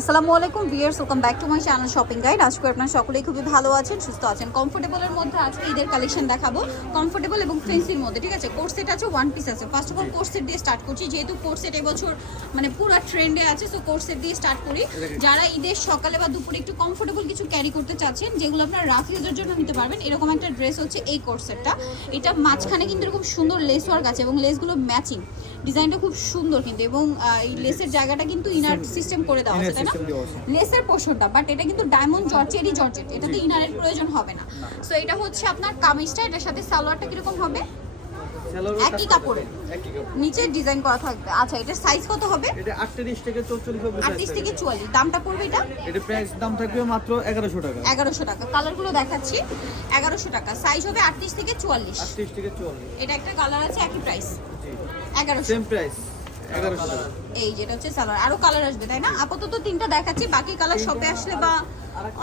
আসসালামু আলাইকুম viewers welcome back to my channel shopping guide. আজকে আপনারা সকলেই খুবই ভালো আছেন সুস্থ আছেন। কমফোর্টেবলের মধ্যে আজকে ঈদের কালেকশন দেখাবো। কমফোর্টেবল এবং ফেন্সির মধ্যে ঠিক আছে? কোর্স সেট আছে ওয়ান পিস আছে। First of all cords set দিয়ে স্টার্ট করছি। যেহেতু কোর্স সেট এবছর মানে পুরো ট্রেন্ডে আছে সো কোর্স সেট দিয়ে স্টার্ট করি। যারা ঈদের সকালে বা দুপুরে একটু কমফোর্টেবল কিছু ক্যারি করতে চাচ্ছেন যেগুলো আপনার রাফ ইউজের জন্য নিতে পারবেন এরকম একটা ড্রেস হচ্ছে এই কোর্স সেটটা। এটা মাঝখানে কিন্তু এরকম সুন্দর লেস ওয়ার্ক আছে এবং লেসগুলো ম্যাচিং ডিজাইনটা খুব সুন্দর কিন্তু এবং এই লেসের জায়গাটা কিন্তু ইনার সিস্টেম করে দেওয়া আছে তাই না? system দেওয়া আছে। লেসের পোর্শনটা বাট এটা কিন্তু ডায়মন্ড জর্জেটই জর্জেট এটাতে ইনারের প্রয়োজন হবে না। সো এটা হচ্ছে আপনার কামিজটা এটার সাথে সালোয়ারটা কীরকম হবে? একই কাজটা কাপড়ে? একই নিচে ডিজাইন করা থাকবে। আচ্ছা এটার সাইজ কত হবে? এটা 38 থেকে 44 হবে আটত্রিশ থেকে চুয়াল্লিশ। দামটা পড়বে এটা? এটা প্রাইস দাম থাকবে মাত্র 1100 টাকা। এগারোশো টাকা। কালারগুলো দেখাচ্ছি। এগারোশো টাকা। সাইজ হবে আটত্রিশ থেকে চুয়াল্লিশ। 38 থেকে 44 এটা একটা কালার আছে একই প্রাইস এগারোশো। সেম প্রাইস 1100 এই যেটা হচ্ছে সালোয়ার আরও কালার আসবে তাই না? আপাতত তিনটা দেখাচ্ছি বাকি কালার শপে আসলে বা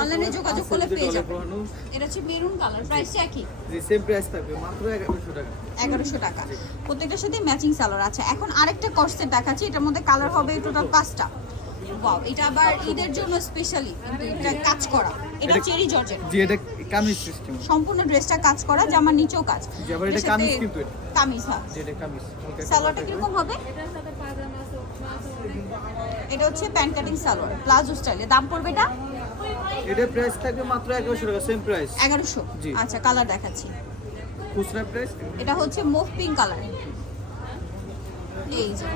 অনলাইনে যোগাযোগ করলে পেয়ে যাবে এটা হচ্ছে মেরুন কালার প্রাইসটা একই। সেম প্রাইস থাকবে মাত্র 1100 টাকা। এগারোশো টাকা। প্রত্যেকটার সাথে ম্যাচিং সালোয়ার আছে এখন আরেকটা কর্সেট দেখাচ্ছি এটার মধ্যে কালার হবে টোটাল পাঁচটা। ওয়াও এটা আবার ঈদের জন্য স্পেশালি এটা কাজ করা। এটা চেরি জর্জেট জি এটা কামিজ সিস্টেম সম্পূর্ণ ড্রেসটা কাজ করা জামার নিচেও কাজ। জি, আবার এটা কামিজ কিন্তু। কামিজ হ্যাঁ। ওকে সালোয়ারটা কীরকম হবে? এটা হচ্ছে প্যান্ট কাটিং সালোয়ার প্লাজো স্টাইলে। দাম পড়বে এটা? এটা প্রাইস থাকবে মাত্র 1100 টাকা সেম প্রাইস এগারোশো? জি। আচ্ছা কালার দেখাচ্ছি। খুচরা প্রাইস এটা হচ্ছে মুভ পিঙ্ক কালার এই যে।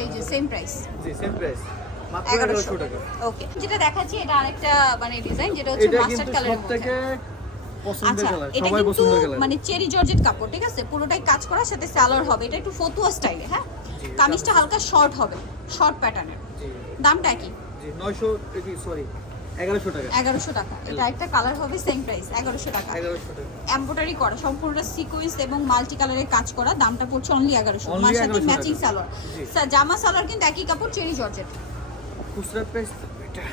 এই যে সেম প্রাইস জি সেম প্রাইস মাত্র এগারোশো। 1100 টাকা। ওকে যেটা দেখাচ্ছি এটা আরেকটা মানে ডিজাইন যেটা হচ্ছে মাস্টার্ড কালারের পছন্দের আচ্ছা এটা কিন্তু মানে চেরি জর্জেট কাপড় ঠিক আছে? পুরোটাই কাজ করার সাথে সালোয়ার হবে। এটা একটু ফতুয়া স্টাইলে হ্যাঁ? কামিজটা হালকা শর্ট হবে শর্ট প্যাটার্নের দামটা কি? 900 সরি 1100 টাকা। এটা একটা কালার হবে সেম প্রাইস এগারোশো টাকা। 1100 টাকা। এমব্রয়ডারি করা সম্পূর্ণটা সিকোয়েন্স এবং মাল্টি কাজ করা দামটা পড়ছে অনলি মার সাথে ম্যাচিং সালোয়ার। জামা সালোয়ার কিন্তু একই কাপড় চেরি জর্জেট। খুচরা প্রাইস এটা।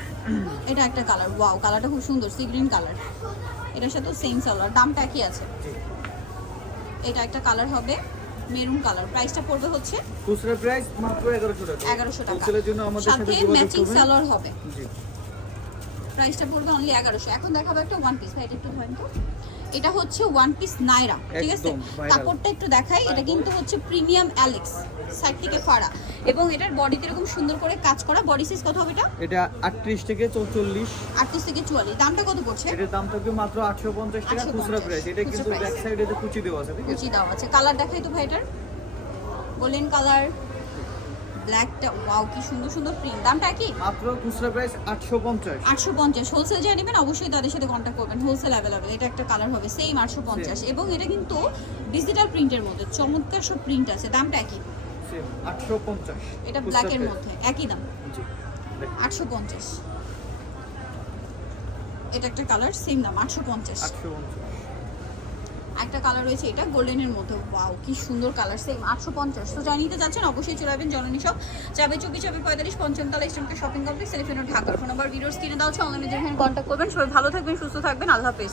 এটা একটা কালার ওয়াও কালারটা খুব সুন্দর সি গ্রিন কালার এটার সাথে সেম সালোয়ার দামটা একই আছে। এটা একটা কালার হবে মেরুন কালার প্রাইসটা পড়বে হচ্ছে খুচরা প্রাইস মাত্র 1100 টাকা। এগারোশো টাকা। হোলসেলের জন্য আমাদের সাথে ম্যাচিং সালোয়ার হবে। জি। প্রাইসটা পড়বে অনলি এগারোশো। এখন দেখাবো একটা ওয়ান পিস ভাই এটা একটু ধরেন তো। এটা হচ্ছে ওয়ান পিস নাইরা ঠিক আছে? কাপড়টা একটু দেখাই। এটা কিন্তু হচ্ছে প্রিমিয়াম অ্যালেক্স সাইড থেকে ফাড়া। এবং এটার বডিতে এরকম সুন্দর করে কাজ করা। বডি সাইজ কত হবে এটা? এটা 38 থেকে 44 আটত্রিশ থেকে চুয়াল্লিশ। দামটা কত পড়ছে? এটার দাম থাকবে মাত্র 850 টাকা। খুচরা প্রাইস এটা কিন্তু ব্যাক সাইডে কুচি দেওয়া আছে আছে? কুচি দেওয়া আছে। কালার দেখাই তো ভাই এটার। গোল্ডেন কালার ব্ল্যাকটা ওয়াও কি সুন্দর সুন্দর প্রিন্ট দামটা কি? মাত্র খুচরা প্রাইস 850 আটশো পঞ্চাশ। হোলসেল যারা নেবেন অবশ্যই তাদের সাথে কন্ট্যাক্ট করবেন। হোলসেল অ্যাভেলেবেল এটা একটা কালার হবে সেম আটশো পঞ্চাশ। এবং এটা কিন্তু ডিজিটাল প্রিন্টের মধ্যে চমৎকার সব প্রিন্ট আছে। দামটা একই সেম 850 এটা খুচরা ব্ল্যাকের মধ্যে একই দাম। জি দেখুন, আটশো পঞ্চাশ। এটা একটা কালার সেম দাম আটশো পঞ্চাশ। 850 একটা কালার রয়েছে, এটা গোল্ডেনের মতো ওয়াও কি সুন্দর কালার সেম আটশো পঞ্চাশ। তো জানিয়ে নিতে চাচ্ছেন অবশ্যই চলে যাবেন জননী সব যাবে চব্বিশ যাবে পঁয়তাল্লিশ, পঞ্চমতলা ইস্টার্নকে শপিং কমপ্লেক্স এলিফেন্ট ঢাকার ফোন নাম্বার ভিডিওস কিনে দেওয়া হচ্ছে অনলাইনে যেখানে কন্ট্যাক্ট করবেন। সবাই ভালো থাকবেন, সুস্থ থাকবেন, আল্লাহ হাফেজ।